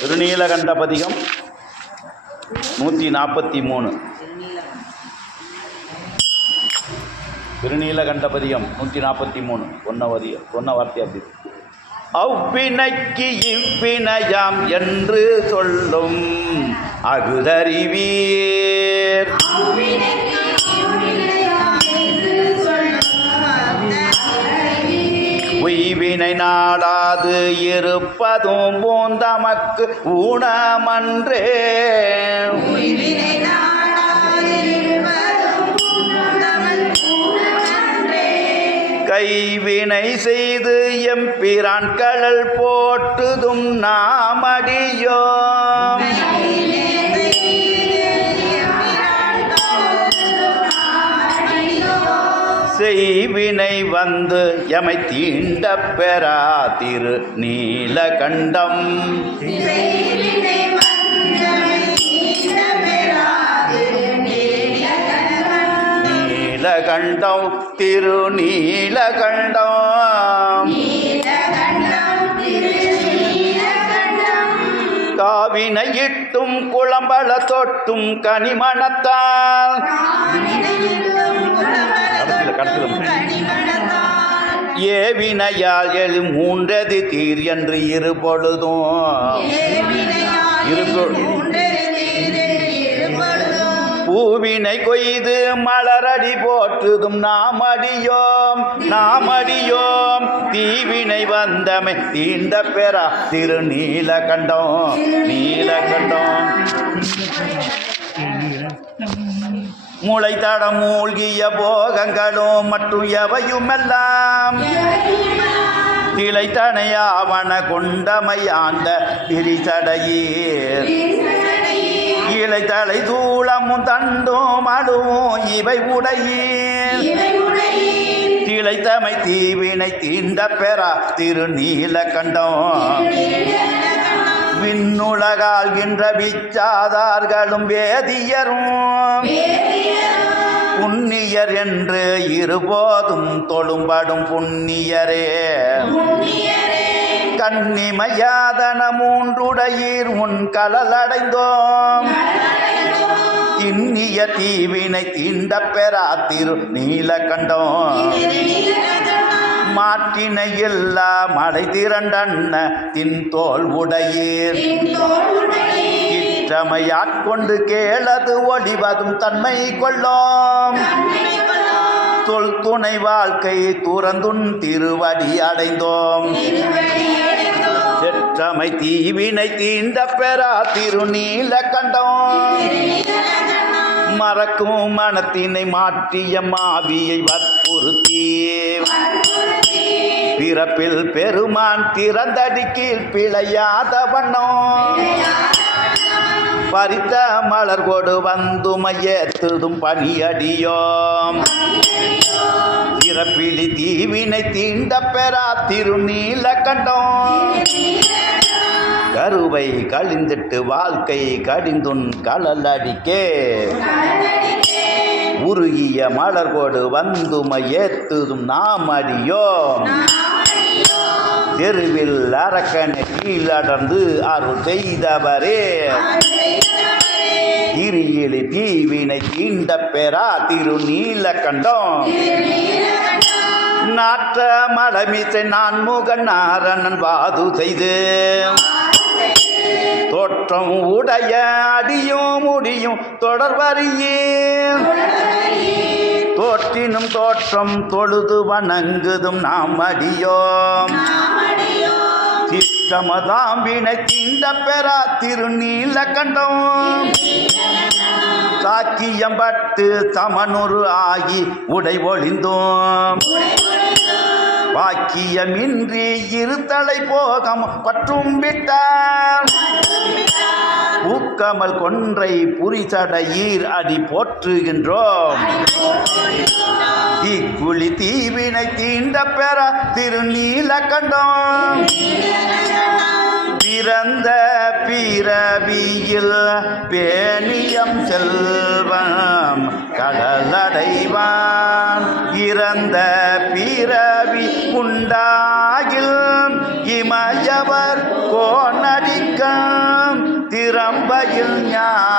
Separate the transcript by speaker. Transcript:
Speaker 1: திருநீலகண்ட பதிகம் நூற்றி நாற்பத்தி மூணு திருநீலகண்ட பதிகம் நூற்றி நாற்பத்தி மூணு சொன்ன வரிய சொன்ன வார்த்தை அப்படி. அவ்வினைக்கு இவ்வினையாம் என்று சொல்லும் அகுதறிவியே நாடாது இருப்பதும் பூந்தமக்கு ஊனமன்றே. கைவினை செய்து எம்பிரான் கடல் போட்டுதும் நாமடியோம். தீவினை வந்து எமை தீண்ட பெறா திரு நீலகண்டம் நீலகண்டம் திரு நீலகண்டம் நீலகண்டம் திரு காவினையிட்டும் குளம்பல தொட்டும் கனிமணத்தால். ஏவினையால் எழு மூன்றது தீர் என்று இரு பொழுதும் பூவினை கொய்து மலரடி போற்றுதும் நாம் அடியோம் நாம் அடியோம் தீவினை வந்தமை தீண்ட பெறா திரு நீலகண்டம் நீலகண்டம் முளை தடம் மூழ்கிய போகங்களும் மற்றும் எவையுமெல்லாம்? திளைத்தனையாவன கொண்டமையாண்ட திரிசடையீர் இலைத்தலை தூளமும் தண்டும் அடுவும் இவை உடையீர் திளைத்தமை தீவினை தீண்ட பெறா திரு நீலகண்டம் விண்ணுலகாள்கின்ற விச்சாதார்களும் வேதியரும். புண்ணியர் என்று இருபோதும் தொழும்படும் புண்ணியரே. கன்னிமையாதன மூன்றுடையீர் உன் கலலடைந்தோம் இன்னிய தீவினை தீண்ட பெறா திரு நீலகண்டம் மாற்றினை எல்லா மலை திரண்டண்ண தின் தோல் உடையீர் இற்றமையாட்கொண்டு கேளது ஒளிவதும் தன்மை கொள்ளோம். தொல் துணை வாழ்க்கை துறந்துன் திருவடி அடைந்தோம். செற்றமை தீவினை தீண்ட பெறா திருநீல கண்டோம். மறக்கும் மனத்தினை மாற்றிய மாவியை வற்புறுத்தி பிறப்பில் பெருமான் திறந்தடி கீழ் பிழையாத வண்ணம். பறித்த மலர் கொடு வந்துமையேத்துதும் பணியடியோம். பிறப்பிலி தீவினை தீண்ட பெறா திருநீல கண்டம் கருவை கழிந்திட்டு வாழ்க்கை கடிந்துன் கழல் உருகிய மலர்கோடு வந்துமை ஏத்துதும் நாம் அடியோம் தெருவில் அரக்கனை கீழடர்ந்து அருள் செய்தவரே. திரியிலி தீவினை தீண்ட பெறா திரு நீலகண்டம் நாற்ற மடமிசை நான் முகன் நாரணன் வாது செய்து தோற்றம் உடைய அடியும் முடியும் தொடர்வரியே தோற்றினும் தோற்றம் தொழுது வணங்குதும் நாம் அடியோம். சித்தமதாம்பினை திண்ட பெறா திருநீல கண்டம். சாக்கியம்பட்டு சமனுரு ஆகி உடை ஒளிந்தோம். வாக்கியமின்றி இருத்தலை போகம் பற்றும் விட்டார் பூக்கமல் கொன்றை புரிசடையீர் அடி போற்றுகின்றோம். தீக்குழி தீவினை தீண்ட பெற திருநீல கண்டோம். பிறந்த பிறவியில் பேணியம் செல்வம் கடலடைவான். இறந்த பிறவி உண்டாகில் இமயவர் கோணடிக்கம். திறம்பையில் ஞான